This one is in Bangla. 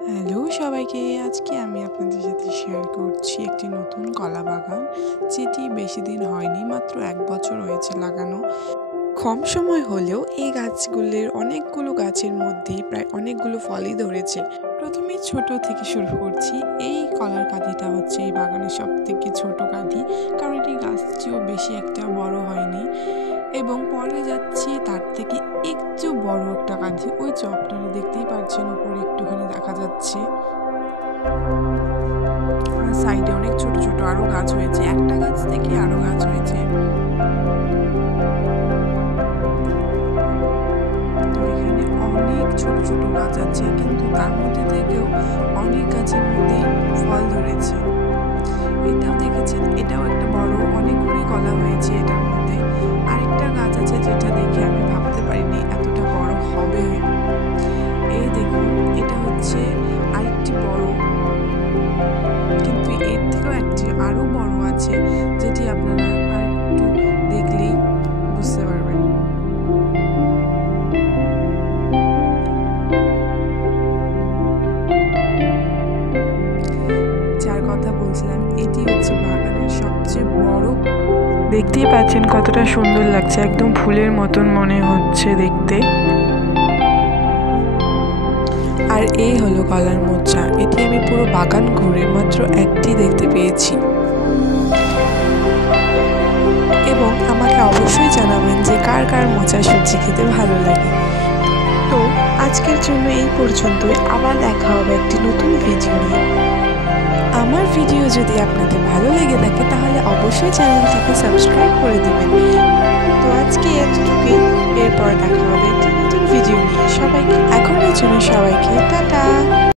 হ্যালো সবাইকে, আজকে আমি আপনাদের সাথে শেয়ার করছি একটি নতুন কলা বাগান, যেটি বেশি দিন হয়নি, মাত্র 1 বছর হয়েছে লাগানো। কম সময় হলেও এই গাছগুলির অনেকগুলো গাছের মধ্যেই প্রায় অনেকগুলো ফলই ধরেছে। প্রথমে ছোট থেকে শুরু করছি। এই কলার কাঁধিটা হচ্ছে এই বাগানের সবথেকে ছোট কাঁধি, কারণ এটি গাছটিও বেশি একটা বড় হয়নি। এবং পরে যাচ্ছি তার থেকে একটু বড় একটা কাঁধি, ওই যে আপনারা দেখতেই পাচ্ছেন উপরে একটুখানি দেখা যাচ্ছে। আর সাইডে অনেক ছোট ছোট আরো গাছ হয়েছে, একটা গাছ থেকে আরো গাছ হয়েছে। তো এখানে অনেক ছোট ছোট গাছ আছে, কিন্তু তার মধ্যে থেকেও অনেক গাছের মধ্যেই ফল ধরেছে। এটাও দেখেছেন, এটাও একটা বড়, অনেকগুলোই কলা হয়েছে এটার মধ্যে। আরেকটা গাছ আছে যেটা দেখে আমি ভাবতে পারিনি এতটা বড় হবে। এই দেখুন, এটা হচ্ছে আরেকটি বড়, কিন্তু এর থেকেও একটি আরো বড় আছে, যেটি আপনারা আরেকটু দেখলেই বুঝতে পারবেন। যার কথা বলছিলাম, এটি হচ্ছে বাগানের সবচেয়ে বড়। দেখতেই পাচ্ছেন কতটা সুন্দর লাগছে, একদম ফুলের মতন মনে হচ্ছে দেখতে। আর এই হলো কলার মোচা, এটি আমি পুরো বাগান ঘুরে মাত্র একটি দেখতে পেয়েছি। এবং আমাকে অবশ্যই জানাবেন যে কার কার মোচা সুজি খেতে ভালো লাগে। তো আজকের জন্য এই পর্যন্তই, আবার দেখা হবে একটি নতুন ভিডিও নিয়ে। আমার ভিডিও যদি আপনাদের ভালো লেগে থাকে তাহলে অবশ্যই চ্যানেলটিকে সাবস্ক্রাইব করে দেবেন। তো আজকে এতটুকুই, এরপর দেখা হবে একটি নতুন ভিডিও নিয়ে। সবাইকে এখনের জন্য সবাইকে টাটা।